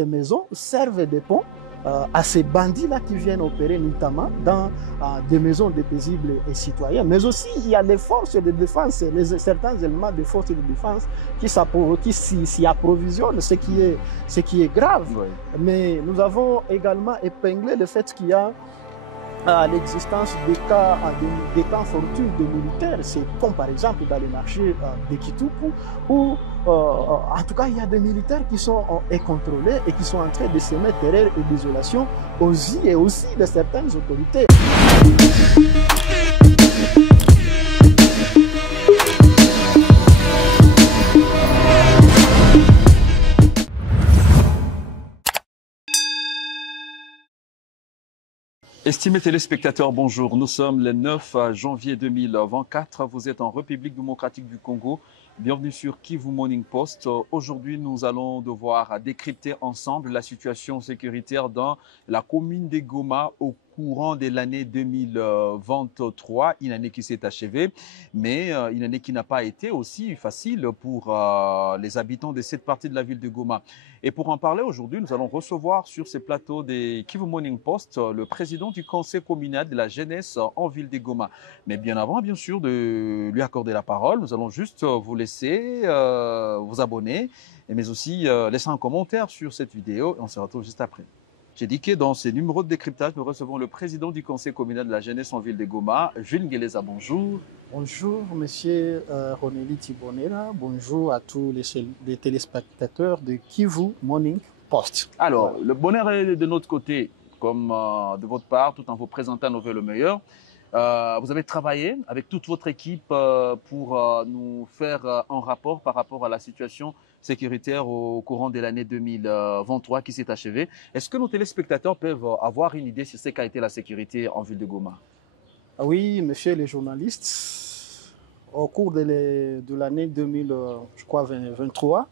ces maisons servent des ponts à ces bandits-là qui viennent opérer notamment dans des maisons des paisibles et citoyens. Mais aussi, il y a les forces de défense, certains éléments des forces de défense qui s'y approvisionnent, ce qui est grave. Oui. Mais nous avons également épinglé le fait qu'il y a l'existence des camps fortunes de militaires. C'est comme par exemple dans les marchés de Kitupu où en tout cas il y a des militaires qui sont incontrôlés et qui sont en train de semer terreur et désolation aux yeux et aussi de certaines autorités. Estimés téléspectateurs, bonjour. Nous sommes le 9 janvier 2024. Vous êtes en République démocratique du Congo. Bienvenue sur Kivu Morning Post. Aujourd'hui, nous allons devoir décrypter ensemble la situation sécuritaire dans la commune de Goma au courant de l'année 2023, une année qui s'est achevée, mais une année qui n'a pas été aussi facile pour les habitants de cette partie de la ville de Goma. Et pour en parler aujourd'hui, nous allons recevoir sur ces plateaux des Kivu Morning Post le président du conseil communal de la jeunesse en ville de Goma. Mais bien avant, bien sûr, de lui accorder la parole, nous allons juste vous laisser vous abonner, mais aussi laisser un commentaire sur cette vidéo et on se retrouve juste après. J'ai dit que dans ces numéros de décryptage, nous recevons le président du conseil communal de la jeunesse en ville de Goma, Jules Ngeleza. Bonjour. Bonjour, monsieur Roneli Tibonela. Bonjour à tous les téléspectateurs de Kivu Morning Post. Alors, voilà. Le bonheur est de notre côté, comme de votre part, tout en vous présentant nos vœux le meilleur. Vous avez travaillé avec toute votre équipe pour nous faire un rapport par rapport à la situation sécuritaire au courant de l'année 2023 qui s'est achevée. Est-ce que nos téléspectateurs peuvent avoir une idée sur ce qu'a été la sécurité en ville de Goma? Oui, messieurs les journalistes, au cours de l'année 2023,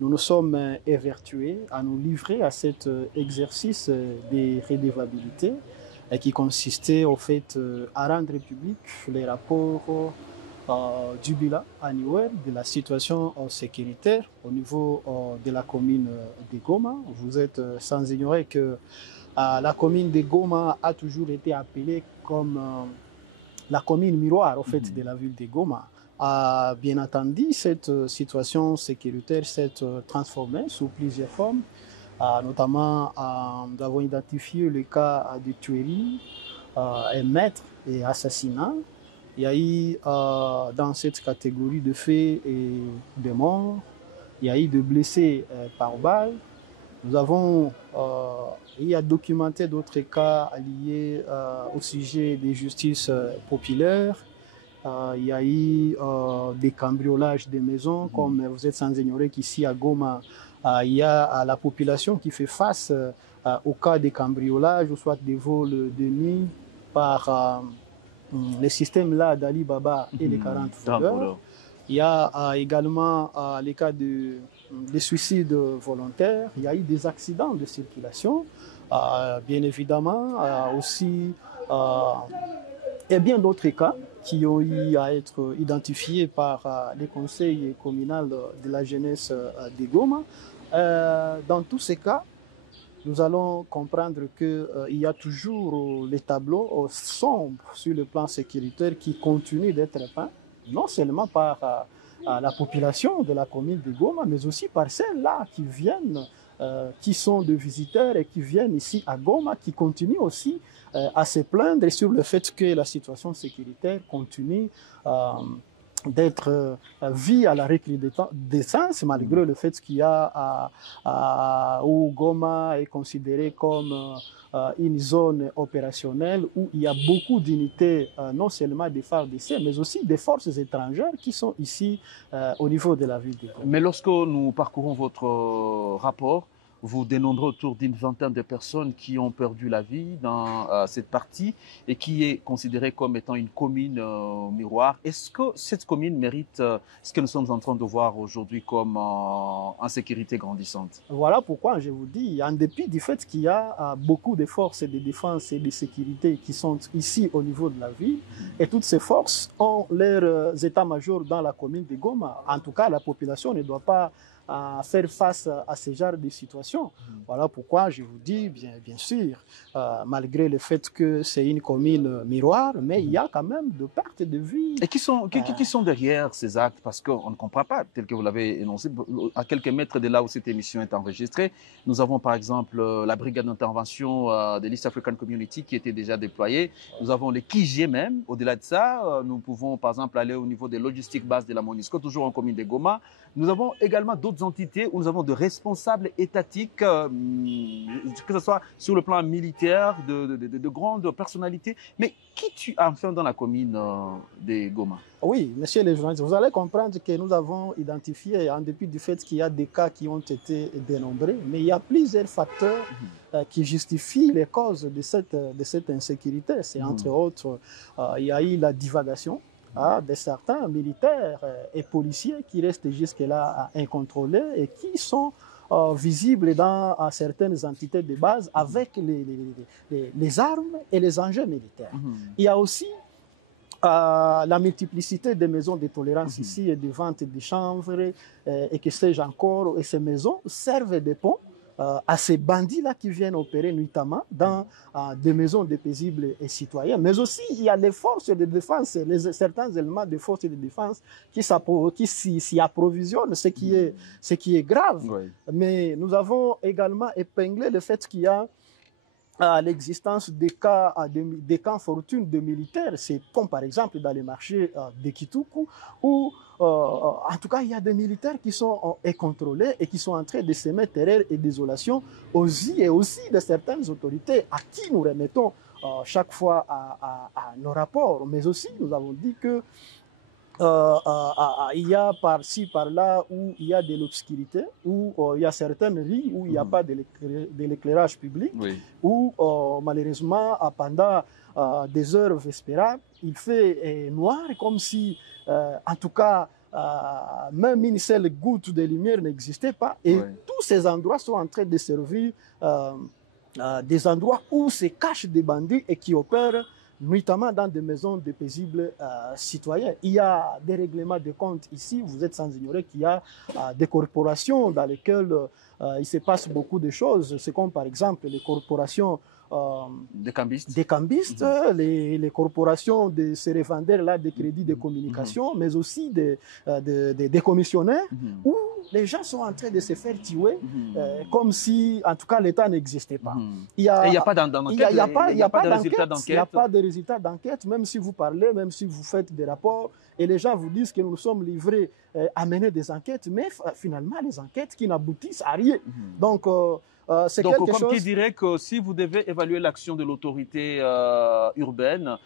nous nous sommes évertués à nous livrer à cet exercice de redevabilité qui consistait au fait à rendre public les rapports du bilan annuel de la situation sécuritaire au niveau de la commune de Goma. Vous êtes sans ignorer que la commune de Goma a toujours été appelée comme la commune miroir au fait de la ville de Goma. Bien entendu, cette situation sécuritaire s'est transformée sous plusieurs formes. Notamment, nous avons identifié le cas de tuerie, meurtre et assassinat. Il y a eu dans cette catégorie de faits et de morts, il y a eu de blessés par balle. Nous avons documenté d'autres cas liés au sujet des justices populaires. Il y a eu des cambriolages de maisons, comme vous êtes sans ignorer qu'ici à Goma, il y a la population qui fait face au cas des cambriolages, ou soit des vols de nuit par les systèmes là d'Ali Baba et les 40 voleurs. Il y a également les cas de suicides volontaires. Il y a eu des accidents de circulation, bien évidemment, aussi, et bien d'autres cas qui ont eu à être identifiés par les conseils communaux de la jeunesse de Goma. Dans tous ces cas, nous allons comprendre qu'il y a toujours les tableaux sombres sur le plan sécuritaire qui continuent d'être peints, non seulement par la population de la commune de Goma, mais aussi par celles-là qui viennent, qui sont des visiteurs et qui viennent ici à Goma, qui continuent aussi à se plaindre sur le fait que la situation sécuritaire continue d'être vue à la recrudescence, malgré le fait qu'il y a où Goma est considéré comme une zone opérationnelle où il y a beaucoup d'unités, non seulement des FARDC, mais aussi des forces étrangères qui sont ici au niveau de la ville de Goma. Mais lorsque nous parcourons votre rapport, vous dénombrez autour d'une vingtaine de personnes qui ont perdu la vie dans cette partie et qui est considérée comme étant une commune miroir. Est-ce que cette commune mérite ce que nous sommes en train de voir aujourd'hui comme insécurité grandissante? Voilà pourquoi je vous dis, en dépit du fait qu'il y a beaucoup de forces de défense et de sécurité qui sont ici au niveau de la ville, et toutes ces forces ont leurs états-majors dans la commune de Goma. En tout cas, la population ne doit pas à faire face à ce genre de situation. Voilà pourquoi je vous dis, bien sûr, malgré le fait que c'est une commune miroir, mais il y a quand même de pertes de vie. Et qui sont derrière ces actes? Parce qu'on ne comprend pas, tel que vous l'avez énoncé, à quelques mètres de là où cette émission est enregistrée, nous avons par exemple la brigade d'intervention de l'East African Community qui était déjà déployée. Nous avons les KIG même. Au-delà de ça, nous pouvons par exemple aller au niveau des logistiques bases de la MONUSCO, toujours en commune de Goma. Nous avons également d'autres entités où nous avons de responsables étatiques, que ce soit sur le plan militaire, de grandes personnalités. Mais qui tue enfin dans la commune de Goma? Oui, monsieur le journaliste, vous allez comprendre que nous avons identifié, en dépit du fait qu'il y a des cas qui ont été dénombrés, mais il y a plusieurs facteurs qui justifient les causes de cette insécurité. C'est entre autres, il y a eu la divagation de certains militaires et policiers qui restent jusque-là incontrôlés et qui sont visibles dans certaines entités de base avec les armes et les enjeux militaires. Il y a aussi la multiplicité des maisons de tolérance ici et de vente de chanvre et que sais-je encore. Et ces maisons servent de pont à ces bandits-là qui viennent opérer nuitamment dans des maisons de paisibles et citoyens. Mais aussi, il y a les forces de défense, certains éléments des forces de défense qui s'y approvisionnent, ce qui est grave. Oui. Mais nous avons également épinglé le fait qu'il y a l'existence des camps fortune de militaires. C'est comme par exemple dans les marchés de Kituku où en tout cas il y a des militaires qui sont incontrôlés et qui sont en train de semer terreur et désolation aux yeux et aussi de certaines autorités à qui nous remettons chaque fois à nos rapports. Mais aussi nous avons dit que il y a par-ci, par-là où il y a de l'obscurité, où il y a certaines rues où il n'y a pas de l'éclairage public, oui. Où malheureusement, pendant des heures vespérables, il fait noir, comme si, en tout cas, même une seule goutte de lumière n'existait pas. Et oui. Tous ces endroits sont en train de servir des endroits où se cachent des bandits et qui opèrent notamment dans des maisons de paisibles citoyens. Il y a des règlements de comptes ici, vous êtes sans ignorer qu'il y a des corporations dans lesquelles il se passe beaucoup de choses. C'est comme par exemple les corporations des cambistes, les corporations de ces revendeurs-là des crédits de communication, mais aussi des commissionnaires, où les gens sont en train de se faire tuer comme si, en tout cas, l'État n'existait pas. Il n'y a pas de résultat d'enquête. Il n'y a pas de résultat d'enquête, même si vous parlez, même si vous faites des rapports, et les gens vous disent que nous sommes livrés à mener des enquêtes, mais finalement, les enquêtes qui n'aboutissent à rien. Donc, c'est quelque chose... qui dirait que si vous devez évaluer l'action de l'autorité urbaine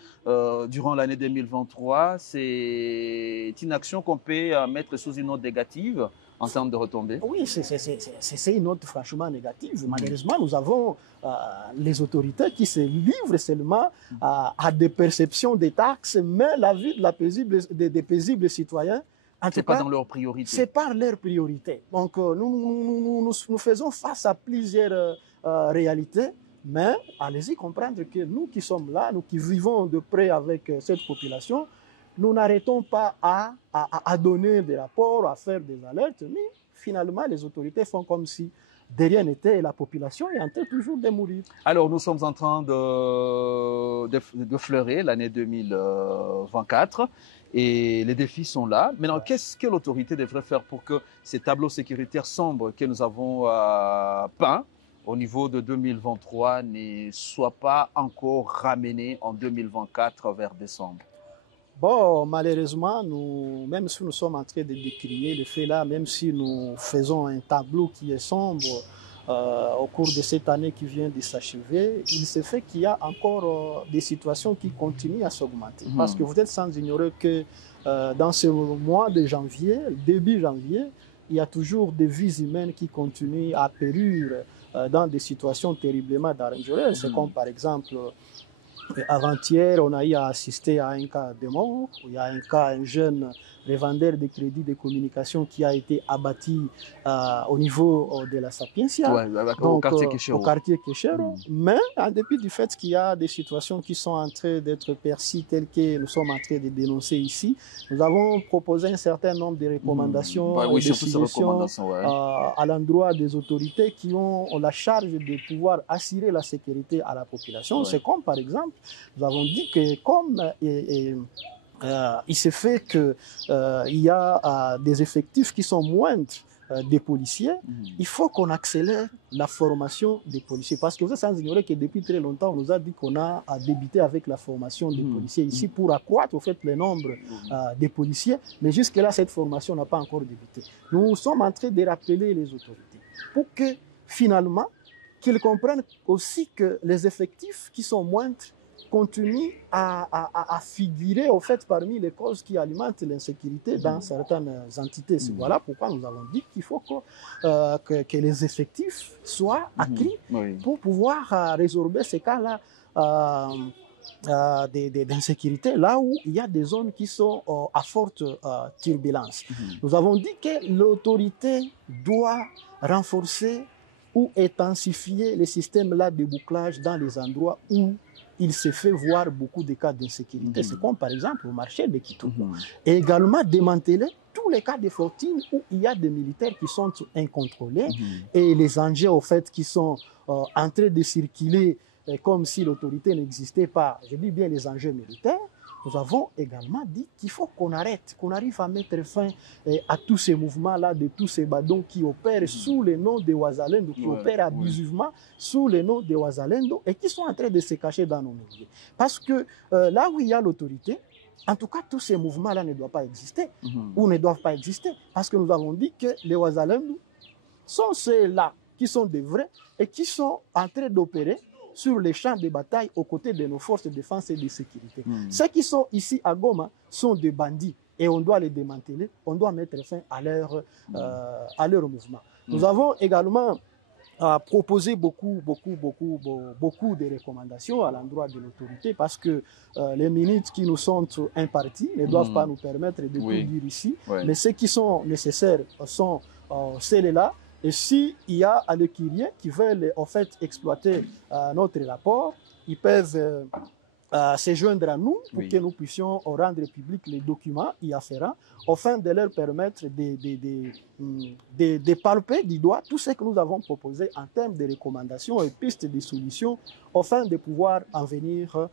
durant l'année 2023, c'est une action qu'on peut mettre sous une note négative en termes de retombées? Oui, c'est une note franchement négative. Malheureusement, nous avons les autorités qui se livrent seulement à des perceptions des taxes, mais la vie des paisibles citoyens, c'est pas dans leur priorité. C'est pas leur priorité. Donc, nous faisons face à plusieurs réalités, mais allez-y comprendre que nous qui sommes là, nous qui vivons de près avec cette population, nous n'arrêtons pas à donner des rapports, à faire des alertes, mais finalement, les autorités font comme si de rien n'était et la population est en train toujours de mourir. Alors, nous sommes en train de fleurer l'année 2024 et les défis sont là. Maintenant, qu'est-ce que l'autorité devrait faire pour que ces tableaux sécuritaires sombres que nous avons peints au niveau de 2023 ne soient pas encore ramenés en 2024 vers décembre? Bon, malheureusement, même si nous sommes en train de décrier le fait là, même si nous faisons un tableau qui est sombre au cours de cette année qui vient de s'achever, il se fait qu'il y a encore des situations qui continuent à s'augmenter. Parce que vous êtes sans ignorer que dans ce mois de janvier, début janvier, il y a toujours des vies humaines qui continuent à périr dans des situations terriblement dangereuses. C'est comme par exemple... Avant-hier, on a eu à assister à un cas de mort. Il y a un jeune revendeur de crédits de communication qui a été abattu au niveau de la Sapientia, au quartier Kéchéro. Mais en dépit du fait qu'il y a des situations qui sont en train d'être perçues telles que nous sommes en train de dénoncer ici, nous avons proposé un certain nombre de recommandations et de suggestions à l'endroit des autorités qui ont la charge de pouvoir assurer la sécurité à la population. C'est comme par exemple, nous avons dit que comme il se fait qu'il y a des effectifs qui sont moindres des policiers, il faut qu'on accélère la formation des policiers. Parce que vous êtes sans ignorer que depuis très longtemps, on nous a dit qu'on a débuté avec la formation des policiers ici pour accroître au fait, le nombre des policiers. Mais jusque-là, cette formation n'a pas encore débuté. Nous sommes en train de rappeler les autorités pour que finalement, qu'ils comprennent aussi que les effectifs qui sont moindres continue à figurer au fait parmi les causes qui alimentent l'insécurité dans certaines entités. Voilà pourquoi nous avons dit qu'il faut que les effectifs soient acquis pour pouvoir résorber ces cas-là d'insécurité, là où il y a des zones qui sont à forte turbulence. Nous avons dit que l'autorité doit renforcer ou intensifier les systèmes-là de bouclage dans les endroits où il se fait voir beaucoup de cas d'insécurité. C'est comme par exemple au marché de Kitoko. Et également démanteler tous les cas de fortune où il y a des militaires qui sont incontrôlés et les engins au fait qui sont en train de circuler comme si l'autorité n'existait pas. Je dis bien les engins militaires. Nous avons également dit qu'il faut qu'on arrête, qu'on arrive à mettre fin à tous ces mouvements-là, de tous ces badons qui opèrent sous le nom de Ouazalendo, qui opèrent abusivement sous le nom de Ouazalendo et qui sont en train de se cacher dans nos milieux. Parce que là où il y a l'autorité, en tout cas, tous ces mouvements-là ne doivent pas exister ou ne doivent pas exister. Parce que nous avons dit que les Ouazalendo sont ceux-là qui sont des vrais et qui sont en train d'opérer sur les champs de bataille aux côtés de nos forces de défense et de sécurité. Ceux qui sont ici à Goma sont des bandits et on doit les démanteler, on doit mettre fin à leur mouvement. Nous avons également proposé beaucoup de recommandations à l'endroit de l'autorité parce que les minutes qui nous sont imparties ne doivent pas nous permettre de tout dire ici, mais ceux qui sont nécessaires sont celles-là. Et s'il y a à l'équilier qui veulent en fait exploiter notre rapport, ils peuvent se joindre à nous pour que nous puissions rendre public les documents y afférents, afin de leur permettre de palper du doigt tout ce que nous avons proposé en termes de recommandations et pistes de solutions, afin de pouvoir en venir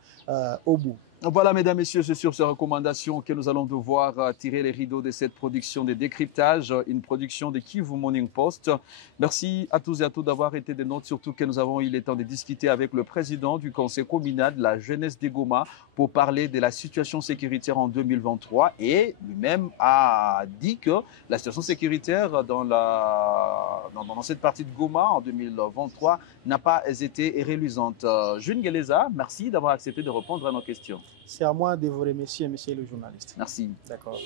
au bout. Voilà, mesdames, messieurs, c'est sur ces recommandations que nous allons devoir tirer les rideaux de cette production de décryptage, une production de Kivu Morning Post. Merci à tous et à toutes d'avoir été des nôtres, surtout que nous avons eu le temps de discuter avec le président du conseil communal de la jeunesse de Goma pour parler de la situation sécuritaire en 2023 et lui-même a dit que la situation sécuritaire dans cette partie de Goma en 2023 n'a pas été reluisante. June Geleza, merci d'avoir accepté de répondre à nos questions. C'est à moi de vous remercier, monsieur le journaliste. Merci. D'accord.